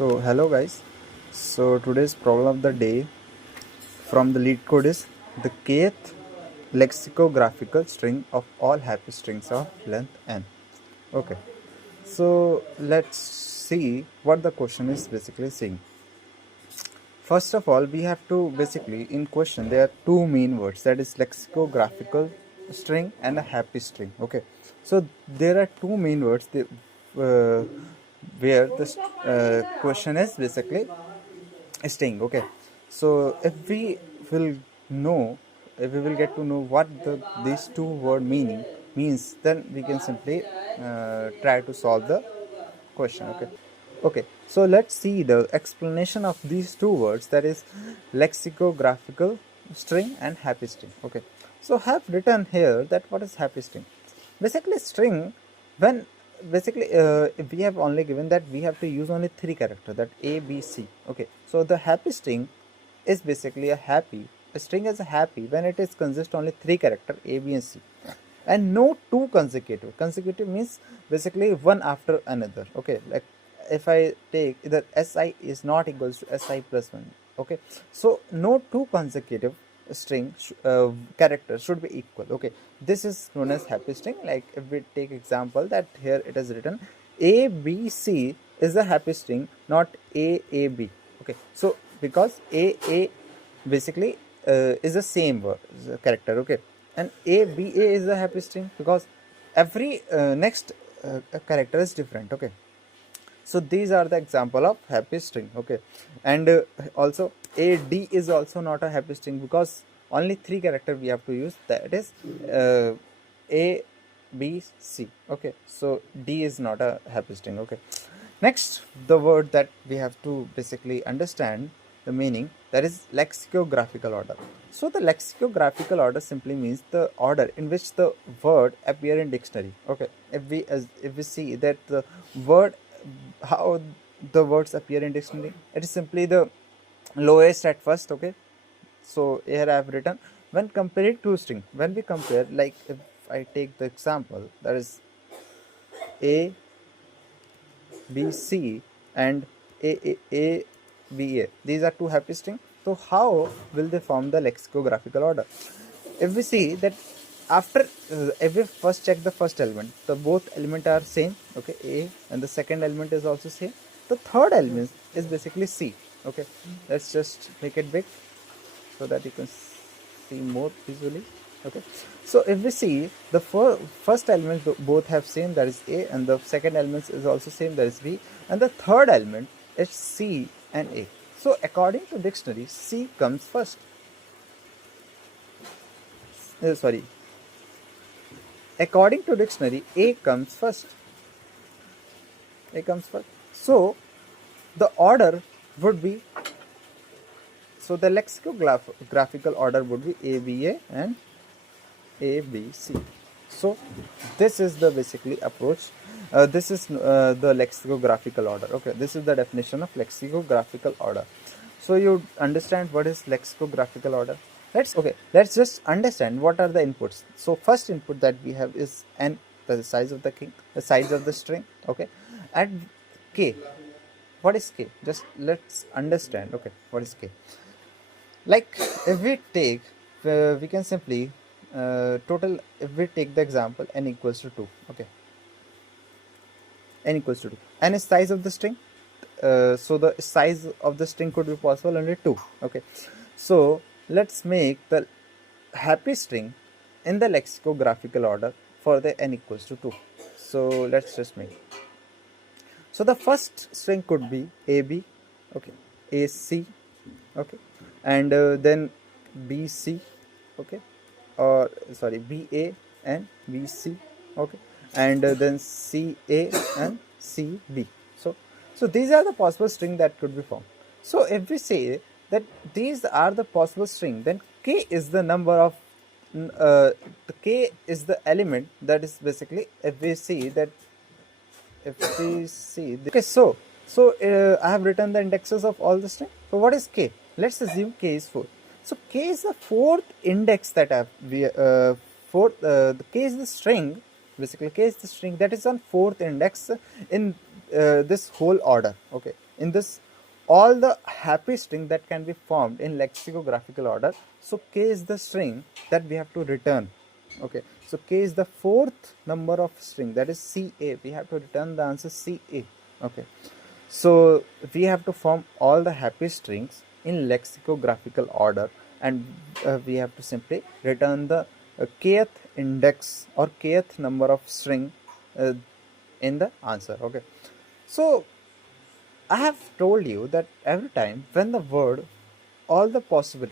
So hello guys, so today's problem of the day from the LeetCode is the kth lexicographical string of all happy strings of length n. Okay, so let's see what the question is basically saying. First of all, we have to basically, in question there are two main words, that is lexicographical string and a happy string. Okay, so there are two main words where the question is basically string. Okay, so if we will know, if we will get to know what these two word meaning means, then we can simply try to solve the question. Okay, so let's see the explanation of these two words, that is lexicographical string and happy string. Okay, so have written here that what is happy string. Basically string, when basically if we have only given that we have to use only three characters, that A, B, C. Okay, so the happy string is basically a string is a happy when it is consist only three character A, B and C, and no two consecutive means basically one after another. Okay, like if I take the Si is not equals to Si plus 1. Okay, so no two consecutive string characters should be equal. Okay, this is known as happy string. Like if we take example that here it is written A B C is a happy string, not A B. Okay, so because A basically is the same word, character. Okay, and A B A is a happy string because every next character is different. Okay, so these are the example of happy string. Okay, and also A D is also not a happy string because only three character we have to use, that is A B C. Okay, so D is not a happy string. Okay, next the word that we have to basically understand the meaning, that is lexicographical order. So the lexicographical order simply means the order in which the word appear in dictionary. Okay, if we see that the word, how the words appear in dictionary, it is simply the lowest at first. Okay, so here I have written when compared to string, when we compare, like if I take the example that is A B C and A B A, these are two happy string. So how will they form the lexicographical order? If we see that after if we first check the first element, the both element are same. Okay, A, and the second element is also same. The third element is basically C. Okay, let's just make it big so that you can see more visually. Okay, so if we see the first element both have same, that is A, and the second element is also same, that is B, and the third element is C and A. So according to dictionary, C comes first. According to dictionary, A comes first. So the order would be, so the lexicographical order would be ABA and ABC. So this is the basically approach. This is the lexicographical order. Okay, this is the definition of lexicographical order. So you understand what is lexicographical order. Let's just understand what are the inputs. So first input that we have is n, the size of the size of the string. Okay, and k. What is k? Just let's understand. Okay, what is k? Like if we take, we can simply total, if we take the example n equals to 2. Okay, n equals to 2, n is size of the string. So the size of the string could be possible only 2. Okay, so let's make the happy string in the lexicographical order for the n equals to 2. So let's just make. So the first string could be AB. Okay, AC. Okay, and then BC. Okay, or sorry, BA and BC. Okay, and then CA and CB. So these are the possible string that could be formed. So if we say that these are the possible string, then k is the number of the k is the element, that is basically, if we see that, okay, so I have written the indexes of all the string. So what is k? Let's assume k is 4. So k is the fourth index that the k is the string. Basically, k is the string that is on fourth index in this whole order. Okay, in this all the happy string that can be formed in lexicographical order. So k is the string that we have to return. Okay, so k is the fourth number of string, that is CA. We have to return the answer CA. Okay, so we have to form all the happy strings in lexicographical order, and we have to simply return the kth index or kth number of string in the answer. Okay, so I have told you that every time when the word all the possible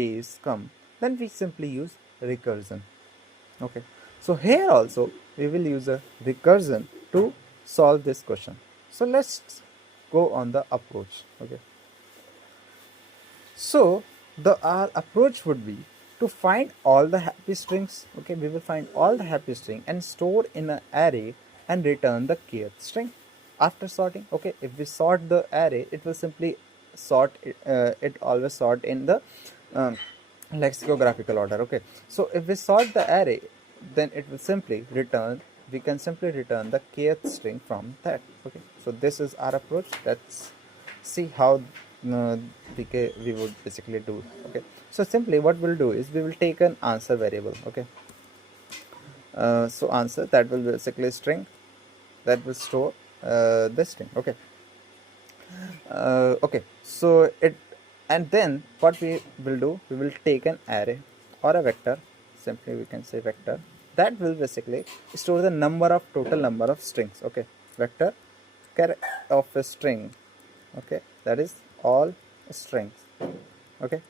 ways come, then we simply use recursion. Okay, so here also we will use a recursion to solve this question. So let's go on the approach. Okay, so our approach would be to find all the happy strings. Okay, we will find all the happy string and store in an array and return the kth string after sorting. Okay, if we sort the array, it will simply sort it always sort in the lexicographical order. Okay, so if we sort the array, then it will simply return, we can simply return the kth string from that. Okay, so this is our approach. Let's see how we would basically do. Okay, so simply what we'll do is we will take an answer variable. Okay, so answer, that will basically string that will store this string. Okay, okay, so it, and then what we will do, we will take an array or a vector, simply we can say vector, that will basically store the total number of strings. Okay, vector of a string. Okay, that is all strings. Okay,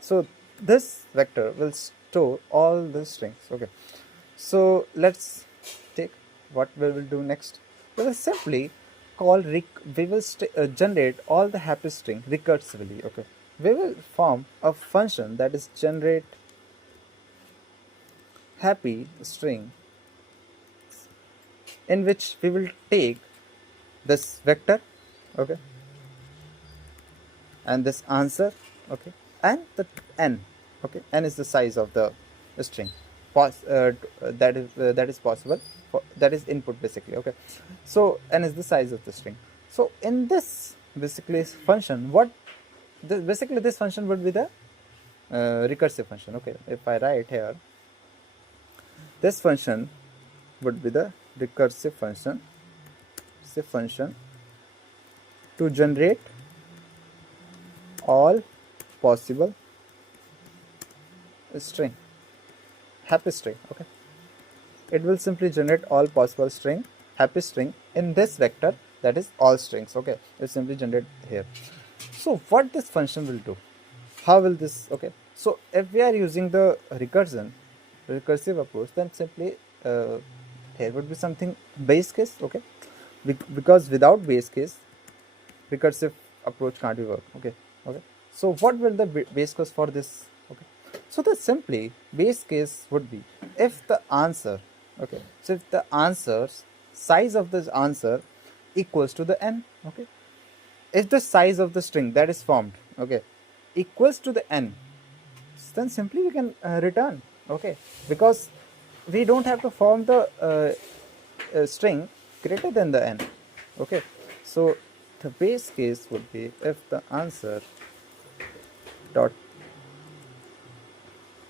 so this vector will store all the strings. Okay, so let's take what we will do next. We will simply call we will generate all the happy string recursively. Okay, we will form a function that is generate happy string, in which we will take this vector, okay, and this answer, okay, and the n. Okay, n is the size of the string that is possible for, that is input basically. Okay, so n is the size of the string. So in this basically function, basically this function would be the recursive function. Okay, if I write here, this function would be the recursive function to generate all possible string, happy string. Okay, it will simply generate all possible string, happy string in this vector, that is all strings. Okay, it will simply generate here. So what this function will do, how will this, okay, so if we are using the recursive approach, then simply here would be something base case. Okay, because without base case, recursive approach can't be work. Okay, so what will the base case for this? Okay, so the simply base case would be if the answer, okay, so if the answer's size of this answer equals to the n. Okay, if the size of the string that is formed, okay, equals to the n, then simply we can return. Okay, because we don't have to form the string greater than the n. Okay, so the base case would be if the answer dot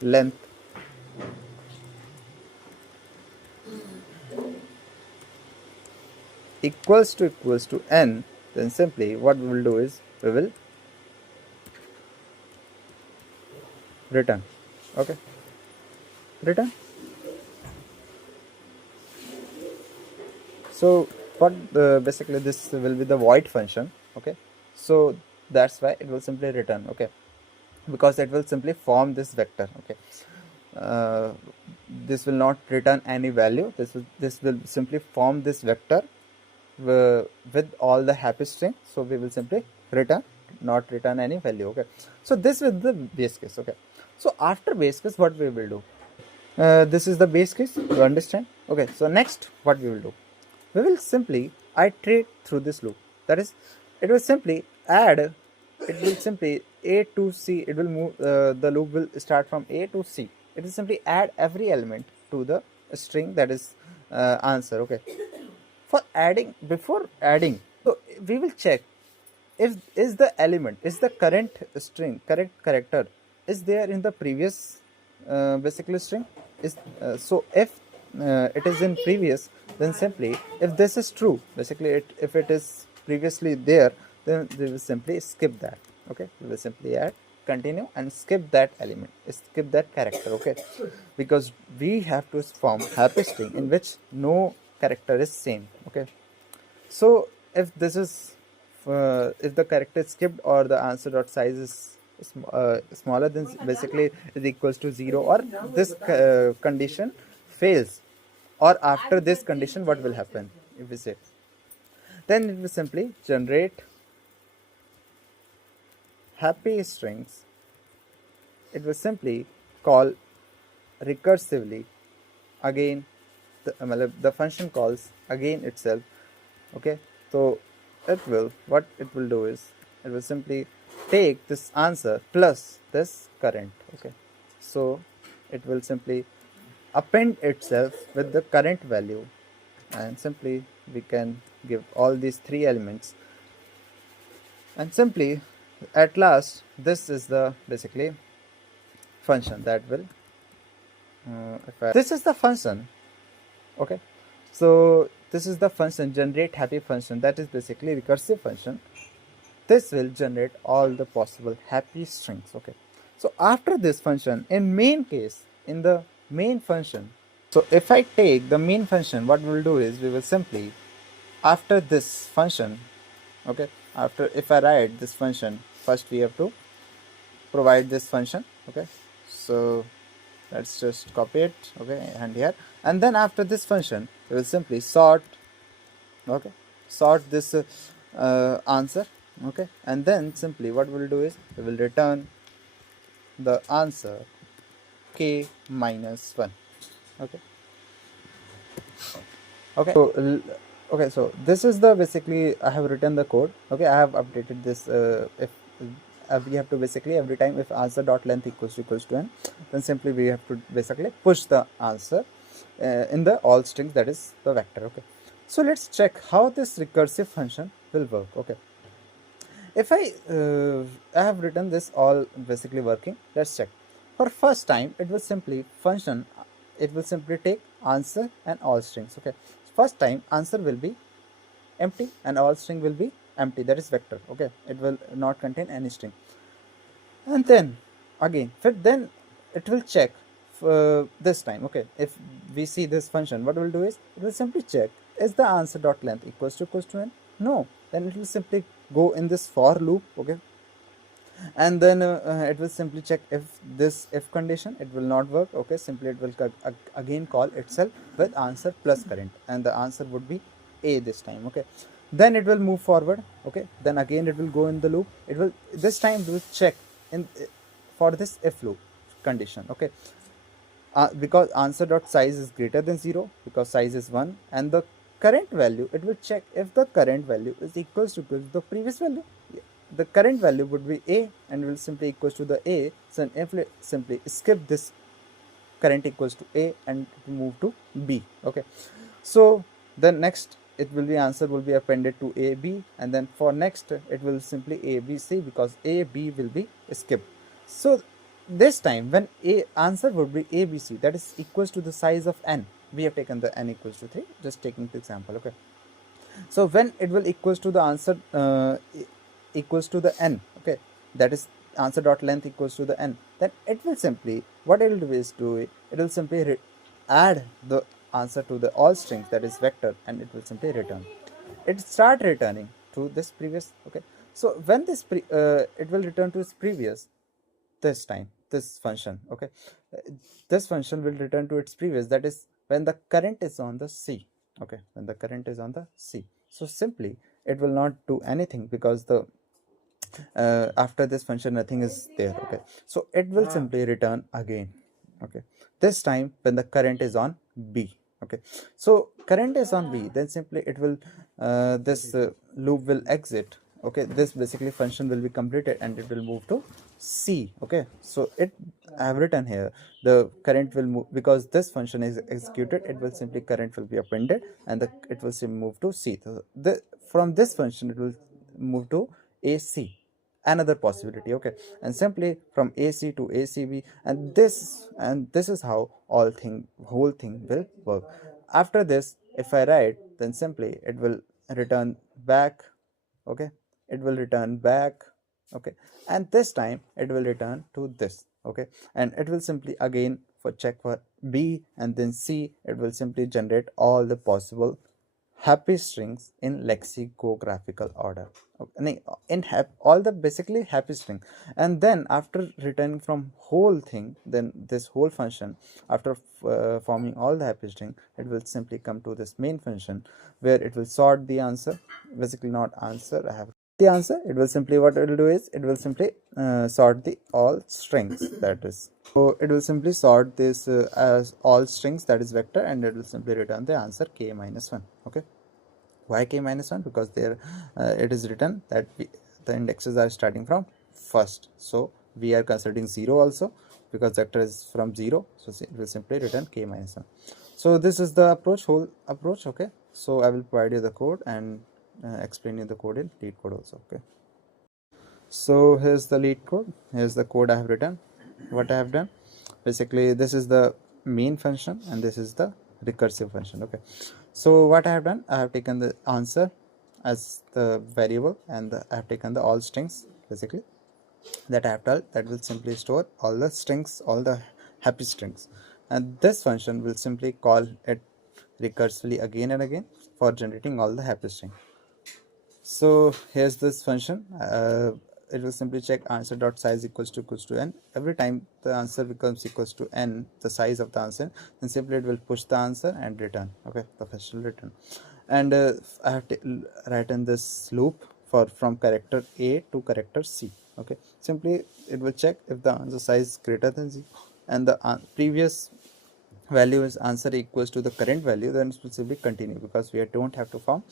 length equals to n, then simply what we will do is we will return. Okay, return. So what basically this will be the void function. Okay, so that's why it will simply return. Okay, because it will simply form this vector. Okay, this will not return any value. This will simply form this vector with all the happy string. So we will simply return, not return any value. Okay, so this is the base case. Okay, so after base case, what we will do, this is the base case, you understand. Okay, so next what we will do, we will simply iterate through this loop. That is, it will simply add, it will simply a to c, it will move, the loop will start from a to c. It will simply add every element to the string, that is answer. Okay, for adding, before adding, so we will check if is the element, is the current string, correct character is there in the previous basically string. Is so if it is in previous, then simply if this is true, basically if it is previously there, then we will simply skip that. Okay, we will simply add continue and skip that element, skip that character. Okay, because we have to form happy string in which no character is same. Okay, so if this is if the character is skipped or the answer dot size is smaller than basically is equals to 0, or this condition fails, or after this condition what will happen if we say, then it will simply generate happy strings. It will simply call recursively again the function calls again itself. Okay, so it will, what it will do is it will simply take this answer plus this current. Okay, so it will simply append itself with the current value, and simply we can give all these three elements, and simply at last this is the basically function that will this is the function. Okay, so this is the function generate happy function, that is basically recursive function. This will generate all the possible happy strings. Okay, so after this function in main case, in the main function, so if I take the main function, what we will do is we will simply after this function, okay, after if I write this function, first we have to provide this function. Okay, so let's just copy it, okay, and here, and then after this function we will simply sort, okay, sort this answer. Okay, and then simply what we'll do is we will return the answer k minus 1. Okay, okay, so okay, so this is the basically I have written the code. Okay, I have updated this if we have to basically every time if answer dot length equals to n, then simply we have to basically push the answer in the all strings, that is the vector. Okay, so let's check how this recursive function will work. Okay, if I have written this all basically working, let's check. For first time it will simply function, it will simply take answer and all strings. Okay, first time answer will be empty and all string will be empty, that is vector. Okay, it will not contain any string, and then again then it will check this time. Okay, if we see this function, what it will do is it will simply check is the answer dot length equals to n. No, then it will simply go in this for loop. Okay, and then it will simply check if this if condition, it will not work. Okay, simply it will again call itself with answer plus current, and the answer would be a this time. Okay, then it will move forward. Okay, then again it will go in the loop. It will this time do check in for this if loop condition. Okay, because answer dot size is greater than 0, because size is 1, and the current value, it will check if the current value is equals to the previous value. The current value would be a and will simply equals to the a, so if simply skip this current equals to a and move to b. Okay, so then next it will be answer will be appended to a b, and then for next it will simply a b c, because a b will be skipped. So this time when a answer would be a b c, that is equals to the size of n. We have taken the n equals to 3, just taking the example. Okay, so when it will equals to the answer equals to the n, okay, that is answer dot length equals to the n, then it will simply what it will do is it will simply add the answer to the all strings, that is vector, and it will simply return. It start returning to this previous. Okay, so when this it will return to its previous this time, this function. Okay, this function will return to its previous, that is when the current is on the c. Okay, when the current is on the c, so simply it will not do anything, because the after this function nothing is there. Okay, so it will simply return again. Okay, this time when the current is on b. Okay, so current is on b, then simply it will this loop will exit. Okay, this basically function will be completed and it will move to C. Okay, so I have written here the current will move, because this function is executed, it will simply current will be appended, and it will simply move to C. So from this function it will move to AC, another possibility. Okay, and simply from AC to ACB, and this is how whole thing will work. After this, if I write, then simply it will return back. Okay, it will return back. Okay, and this time it will return to this. Okay, and it will simply again for check for B, and then C, it will simply generate all the possible happy strings in lexicographical order. Okay, all the basically happy string, and then after returning from whole thing, then this whole function, after forming all the happy string, it will simply come to this main function where it will sort the answer. Basically not answer, I have the answer. It will simply, what it will do is it will simply sort the all strings, that is, so it will simply sort this as all strings, that is vector, and it will simply return the answer k minus 1. Okay, why k minus 1? Because there it is written that the indexes are starting from first, so we are considering 0 also, because vector is from 0, so it will simply return k minus 1. So this is the whole approach. Okay, so I will provide you the code and explain you the code in LeetCode also. Okay, so here's the LeetCode. Here's the code I have written. What I have done, basically this is the main function and this is the recursive function. Okay, so what I have done, I have taken the answer as the variable, and I have taken the all strings basically that I have told, that will simply store all the strings, all the happy strings, and this function will simply call it recursively again and again for generating all the happy string. So here's this function. It will simply check answer dot size equals to n. Every time the answer becomes equals to n, the size of the answer, then simply it will push the answer and return. Okay, the first will return. And I have written this loop for from character A to character C. Okay, simply it will check if the answer size is greater than 0 and the previous value is answer equals to the current value, then it will simply continue, because we don't have to form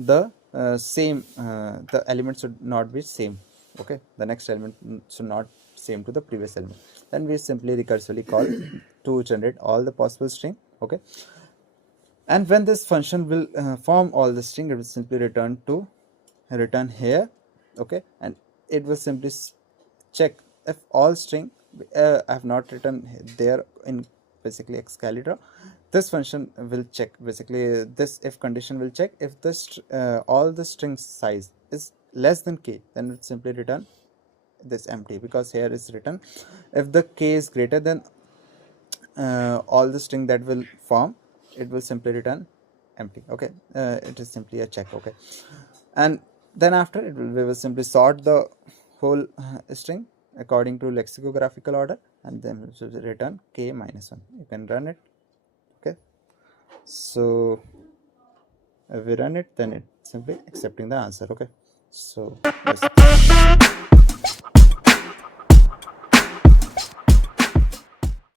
the same the elements should not be same. Okay, the next element should not same to the previous element, then we simply recursively call to generate all the possible string. Okay, and when this function will form all the string, it will simply return here. Okay, and it will simply check if all string I have not written there in basically Excalibur. This function will check, basically this if condition will check if this all the string size is less than k, then it simply return this empty, because here is written if the k is greater than all the string that will form, it will simply return empty. Okay, it is simply a check. Okay, and then after we will simply sort the whole string according to lexicographical order, and then it will return k minus 1. You can run it. Okay, so if we run it, then it's simply accepting the answer. Okay, so yes.